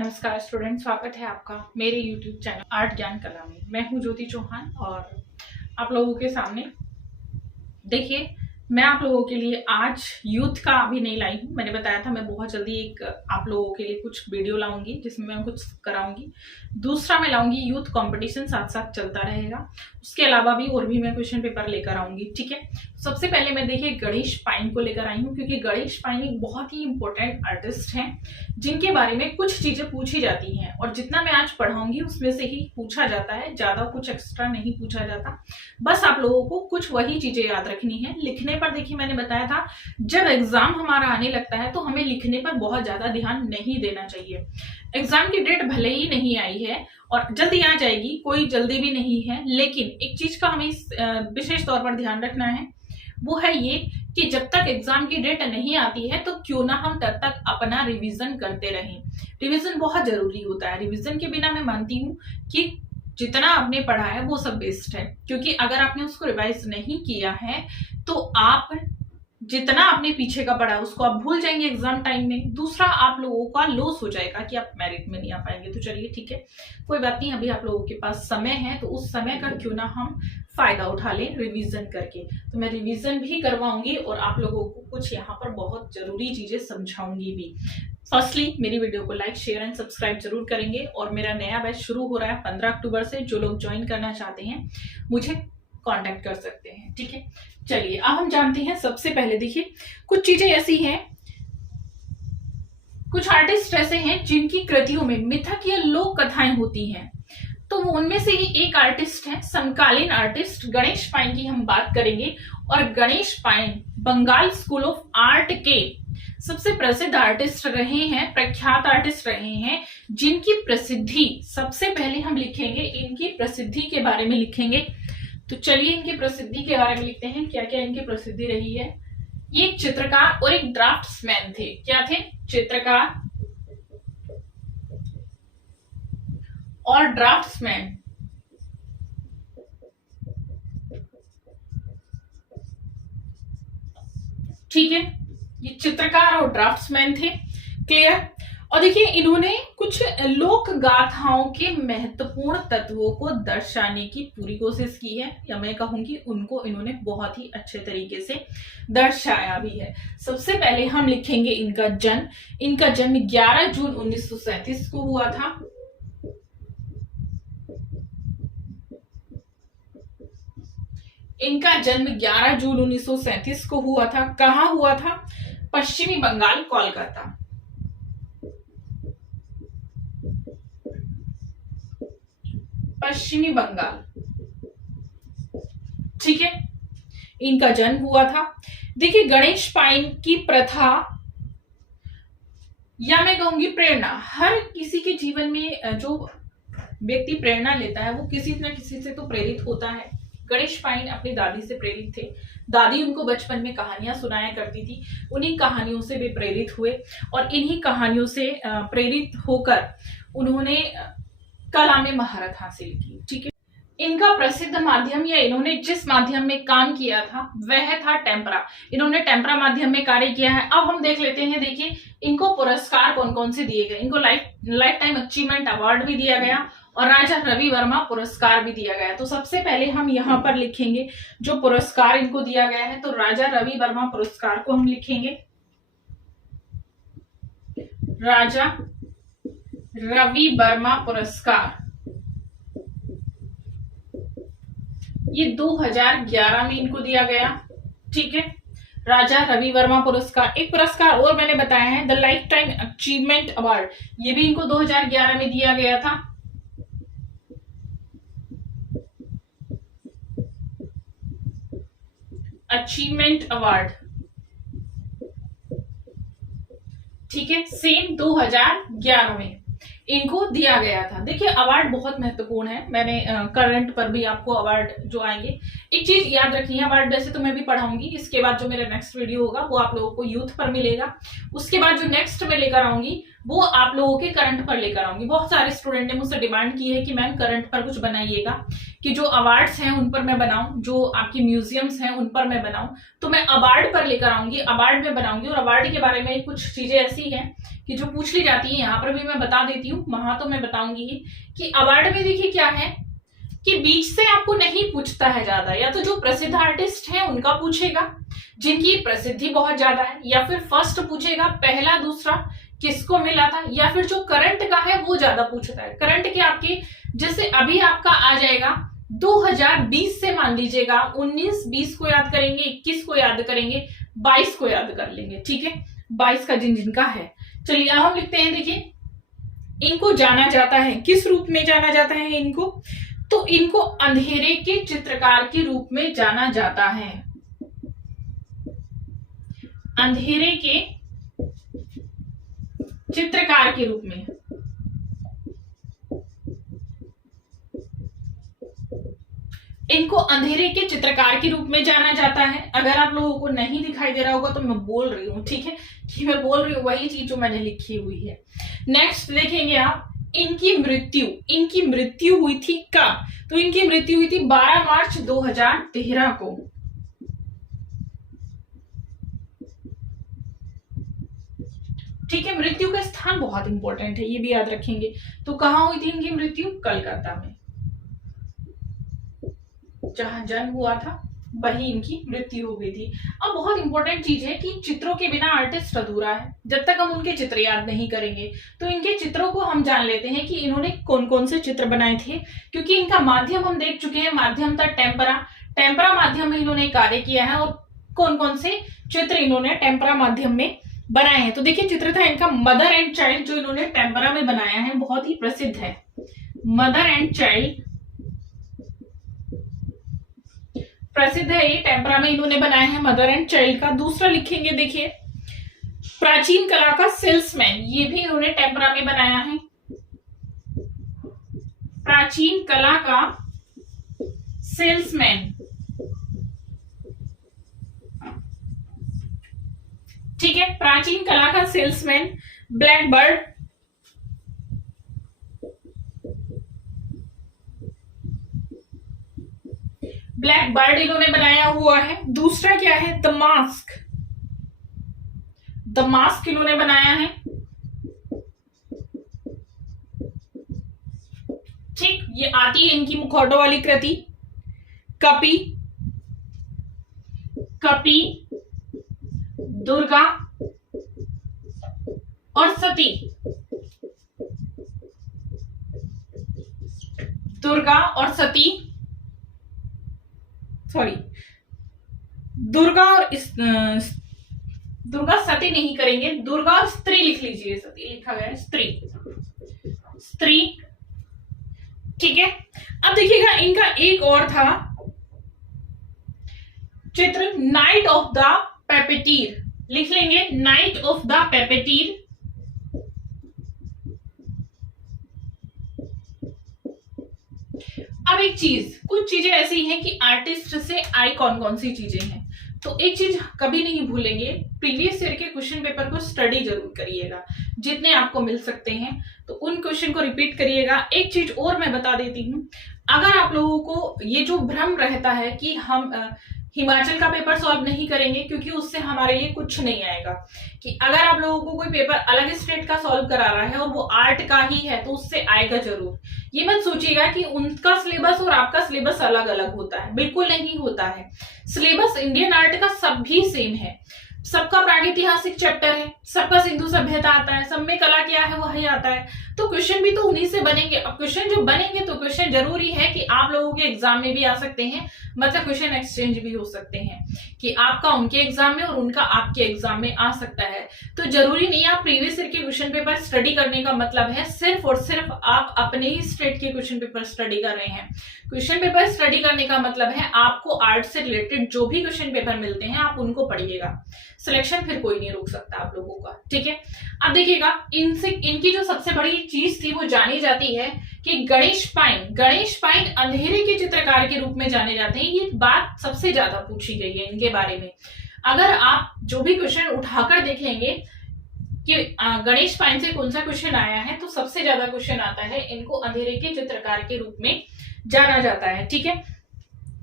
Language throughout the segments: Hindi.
नमस्कार स्टूडेंट, स्वागत है आपका मेरे यूट्यूब चैनल आर्ट ज्ञान कला में। मैं हूं ज्योति चौहान और आप लोगों के सामने देखिए, मैं आप लोगों के लिए आज यूथ का अभी नहीं लाई हूँ। मैंने बताया था मैं बहुत जल्दी एक आप लोगों के लिए कुछ वीडियो लाऊंगी जिसमें मैं कुछ कराऊंगी। दूसरा मैं लाऊंगी यूथ कंपटीशन, साथ साथ चलता रहेगा। उसके अलावा भी और भी मैं क्वेश्चन पेपर लेकर आऊंगी। ठीक है, सबसे पहले मैं देखिए गणेश पाइन को लेकर आई हूँ, क्योंकि गणेश पाइन एक बहुत ही इंपॉर्टेंट आर्टिस्ट हैं जिनके बारे में कुछ चीजें पूछी जाती हैं और जितना मैं आज पढ़ाऊंगी उसमें से ही पूछा जाता है, ज्यादा कुछ एक्स्ट्रा नहीं पूछा जाता। बस आप लोगों को कुछ वही चीजें याद रखनी है। लिखने पर देखिए, मैंने बताया था जब एग्जाम हमारा आने लगता है तो हमें लिखने पर बहुत ज्यादा ध्यान नहीं देना चाहिए। एग्जाम की डेट भले ही नहीं आई है और जल्दी आ जाएगी, कोई जल्दी भी नहीं है, लेकिन एक चीज का हमें विशेष तौर पर ध्यान रखना है, वो है ये कि जब तक एग्जाम की डेट नहीं आती है तो क्यों ना हम तब तक अपना रिवीजन करते रहें। रिवीजन बहुत जरूरी होता है। रिवीजन के बिना मैं मानती हूँ कि जितना आपने पढ़ा है वो सब वेस्ट है, क्योंकि अगर आपने उसको रिवाइज नहीं किया है तो आप जितना आपने पीछे का पढ़ा उसको आप भूल जाएंगे एग्जाम टाइम में। दूसरा, आप लोगों का लॉस हो जाएगा कि आप मेरिट में नहीं आ पाएंगे। तो चलिए ठीक है, कोई बात नहीं, अभी आप लोगों के पास समय है तो उस समय का क्यों ना हम फायदा उठा लें रिवीजन करके। तो मैं रिवीजन भी करवाऊंगी और आप लोगों को कुछ यहाँ पर बहुत जरूरी चीजें समझाऊंगी भी। फर्स्टली मेरी वीडियो को लाइक, शेयर एंड सब्सक्राइब जरूर करेंगे। और मेरा नया बैच शुरू हो रहा है 15 अक्टूबर से। जो लोग ज्वाइन करना चाहते हैं मुझे कांटेक्ट कर सकते हैं। ठीक है, चलिए अब हम जानते हैं। सबसे पहले देखिए, कुछ चीजें ऐसी हैं, कुछ आर्टिस्ट ऐसे हैं जिनकी कृतियों में मिथक या लोक कथाएं होती हैं। तो वो उनमें से ही एक आर्टिस्ट है, समकालीन आर्टिस्ट गणेश पाइन की हम बात करेंगे। और Ganesh Pyne Bengal school of art के सबसे प्रसिद्ध आर्टिस्ट रहे हैं, प्रख्यात आर्टिस्ट रहे हैं, जिनकी प्रसिद्धि सबसे पहले हम लिखेंगे, इनकी प्रसिद्धि के बारे में लिखेंगे। तो चलिए इनकी प्रसिद्धि के बारे में लिखते हैं, क्या क्या इनकी प्रसिद्धि रही है। ये एक चित्रकार और एक ड्राफ्ट्समैन थे। क्या थे? चित्रकार और ड्राफ्ट्समैन। ठीक है, ये चित्रकार और ड्राफ्ट्समैन थे। क्लियर? और देखिए, इन्होंने कुछ लोक गाथाओं के महत्वपूर्ण तत्वों को दर्शाने की पूरी कोशिश की है, या मैं कहूंगी उनको इन्होंने बहुत ही अच्छे तरीके से दर्शाया भी है। सबसे पहले हम लिखेंगे इनका जन्म। इनका जन्म 11 जून 1937 को हुआ था। इनका जन्म 11 जून 1937 को हुआ था। कहाँ हुआ था? पश्चिमी बंगाल, कोलकाता। पश्चिमी बंगाल। ठीक है, इनका जन्म हुआ था। देखिए, गणेश पाइन की प्रथा, या मैं कहूंगी प्रेरणा, हर किसी के जीवन में जो व्यक्ति प्रेरणा लेता है वो किसी न किसी से तो प्रेरित होता है। गणेश पाइन अपनी दादी से प्रेरित थे। दादी उनको बचपन में कहानियां सुनाया करती थी, उन्हीं कहानियों से वे प्रेरित हुए और इन्हीं कहानियों से प्रेरित होकर उन्होंने कला में महारत हासिल की। ठीक है, इनका प्रसिद्ध माध्यम या इन्होंने जिस माध्यम में काम किया था वह था टेम्परा। इन्होंने टेम्परा माध्यम में कार्य किया है। अब हम देख लेते हैं। देखिए, इनको पुरस्कार कौन कौन से दिए गए। इनको लाइफ टाइम अचीवमेंट अवार्ड भी दिया गया और राजा रवि वर्मा पुरस्कार भी दिया गया। तो सबसे पहले हम यहाँ पर लिखेंगे जो पुरस्कार इनको दिया गया है, तो राजा रवि वर्मा पुरस्कार को हम लिखेंगे राजा रवि वर्मा पुरस्कार। ये 2011 में इनको दिया गया। ठीक है, राजा रवि वर्मा पुरस्कार। एक पुरस्कार और मैंने बताया है, the life time achievement award, ये भी इनको 2011 में दिया गया था। Achievement award. ठीक है, सेम 2011 में इनको दिया गया था। देखिए, अवार्ड बहुत महत्वपूर्ण है। मैंने करंट पर भी आपको अवार्ड जो आएंगे, एक चीज याद रखनी है, अवार्ड वैसे तो मैं भी पढ़ाऊंगी। इसके बाद जो मेरा नेक्स्ट वीडियो होगा वो आप लोगों को यूथ पर मिलेगा। उसके बाद जो नेक्स्ट में लेकर आऊंगी वो आप लोगों के करंट पर लेकर आऊंगी। बहुत सारे स्टूडेंट ने मुझसे डिमांड की है कि मैम करंट पर कुछ बनाइएगा, कि जो अवार्ड्स हैं उन पर मैं बनाऊं, जो आपकी म्यूजियम्स हैं उन पर मैं बनाऊं। तो मैं अवार्ड पर लेकर आऊंगी, अवार्ड में बनाऊंगी। और अवार्ड के बारे में कुछ चीजें ऐसी हैं कि जो पूछ ली जाती है, यहाँ पर भी मैं बता देती हूँ, वहां तो मैं बताऊंगी ही कि अवार्ड में देखिए क्या है कि बीच से आपको नहीं पूछता है ज्यादा, या तो जो प्रसिद्ध आर्टिस्ट हैं उनका पूछेगा जिनकी प्रसिद्धि बहुत ज्यादा है, या फिर फर्स्ट पूछेगा पहला दूसरा किसको मिला था, या फिर जो करंट का है वो ज्यादा पूछता है। करंट के आपके जैसे अभी आपका आ जाएगा 2020 से, मान लीजिएगा 19 20 को याद करेंगे, 21 को याद करेंगे, 22 को याद कर लेंगे, ठीक है, 22 का जिनका है। चलिए अब हम लिखते हैं, देखिए इनको जाना जाता है, किस रूप में जाना जाता है इनको, तो इनको अंधेरे के चित्रकार के रूप में जाना जाता है। अंधेरे के चित्रकार के रूप में, इनको अंधेरे के चित्रकार के रूप में जाना जाता है। अगर आप लोगों को नहीं दिखाई दे रहा होगा तो मैं बोल रही हूं, ठीक है, कि मैं बोल रही हूं वही चीज जो मैंने लिखी हुई है। नेक्स्ट देखेंगे आप, इनकी मृत्यु हुई थी कब, तो इनकी मृत्यु हुई थी 12 मार्च 2013 को। ठीक है, मृत्यु का स्थान बहुत इंपॉर्टेंट है, ये भी याद रखेंगे। तो कहां हुई थी इनकी मृत्यु, कलकत्ता में, जहां जन्म हुआ था वही इनकी मृत्यु हो गई थी। अब बहुत इंपॉर्टेंट चीज है कि चित्रों के बिना आर्टिस्ट अधूरा है। जब तक हम उनके चित्र याद नहीं करेंगे तो इनके चित्रों को हम जान लेते हैं कि इन्होंने कौन कौन से चित्र बनाए थे, क्योंकि इनका माध्यम हम देख चुके हैं, माध्यम था टेम्परा माध्यम में इन्होंने कार्य किया है, और कौन कौन से चित्र इन्होंने टेम्परा माध्यम में बनाए हैं। तो देखिए चित्र था इनका मदर एंड चाइल्ड, जो इन्होंने टेम्परा में बनाया है, बहुत ही प्रसिद्ध है। मदर एंड चाइल्ड प्रसिद्ध है, ये टेम्परा में इन्होंने बनाया है, मदर एंड चाइल्ड का। दूसरा लिखेंगे, देखिए प्राचीन कला का सेल्समैन, ये भी इन्होंने टेम्परा में बनाया है। प्राचीन कला का सेल्समैन, ठीक है, प्राचीन कला का salesman. Black bird, black bird इन्होंने बनाया हुआ है। दूसरा क्या है, द मास्क, द मास्क इन्होंने बनाया है। ठीक, ये आती है इनकी मुखौटों वाली कृति। कपि, कपि, दुर्गा और सती, दुर्गा और सती, सॉरी दुर्गा और दुर्गा सती नहीं करेंगे, दुर्गा और स्त्री लिख लीजिए, सती लिखा गया है, स्त्री, स्त्री, ठीक है। अब देखिएगा इनका एक और था चित्र, नाइट ऑफ द पेपेटीर, लिख लेंगे नाइट ऑफ द पेपेटीर। अब एक चीज, कुछ चीजें ऐसी हैं कि आर्टिस्ट से आई कौन कौन सी चीजें हैं, तो एक चीज कभी नहीं भूलेंगे, प्रीवियस ईयर के क्वेश्चन पेपर को स्टडी जरूर करिएगा, जितने आपको मिल सकते हैं तो उन क्वेश्चन को रिपीट करिएगा। एक चीज और मैं बता देती हूँ, अगर आप लोगों को ये जो भ्रम रहता है कि हम हिमाचल का पेपर सॉल्व नहीं करेंगे क्योंकि उससे हमारे लिए कुछ नहीं आएगा, कि अगर आप लोगों को कोई पेपर अलग स्टेट का सॉल्व करा रहा है और वो आर्ट का ही है तो उससे आएगा जरूर। ये मत सोचिएगा कि उनका सिलेबस और आपका सिलेबस अलग अलग होता है, बिल्कुल नहीं होता है। सिलेबस इंडियन आर्ट का सब भी सेम है, सबका प्रागैतिहासिक चैप्टर है, सबका सिंधु सभ्यता आता है, सब में कला क्या है वही आता है, तो क्वेश्चन भी तो उन्हीं से बनेंगे। अब क्वेश्चन जो बनेंगे तो क्वेश्चन जरूरी है कि आप लोगों के एग्जाम में भी आ सकते हैं, मतलब क्वेश्चन एक्सचेंज भी हो सकते हैं कि आपका उनके एग्जाम में और उनका आपके एग्जाम में आ सकता है। तो जरूरी नहीं आप प्रीवियस ईयर के क्वेश्चन पेपर स्टडी करने का मतलब है सिर्फ और सिर्फ आप अपने ही स्टेट के क्वेश्चन पेपर स्टडी कर रहे हैं। क्वेश्चन पेपर स्टडी करने का मतलब है आपको आर्ट से रिलेटेड जो भी क्वेश्चन पेपर मिलते हैं आप उनको पढ़िएगा, सिलेक्शन फिर कोई नहीं रोक सकता आप लोगों का, ठीक है। अब देखिएगा इनकी जो सबसे बड़ी चीज थी वो जानी जाती है कि गणेश पाइन अंधेरे के चित्रकार के रूप में जाने जाते हैं। ये बात सबसे ज्यादा पूछी गई है इनके बारे में। अगर आप जो भी क्वेश्चन उठाकर देखेंगे कि गणेश पाइन से कौन सा क्वेश्चन आया है, तो सबसे ज्यादा क्वेश्चन आता है इनको अंधेरे के चित्रकार के रूप में जाना जाता है। ठीक है,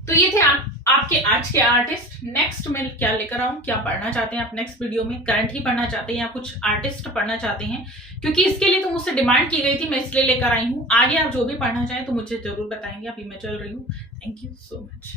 तो ये थे आपके आज के आर्टिस्ट। नेक्स्ट मैं क्या लेकर आऊं, क्या पढ़ना चाहते हैं आप नेक्स्ट वीडियो में, करंट ही पढ़ना चाहते हैं या कुछ आर्टिस्ट पढ़ना चाहते हैं, क्योंकि इसके लिए तो मुझसे डिमांड की गई थी, मैं इसलिए लेकर आई हूं। आगे आप जो भी पढ़ना चाहें तो मुझे जरूर बताएंगे। अभी मैं चल रही हूँ। Thank you so much.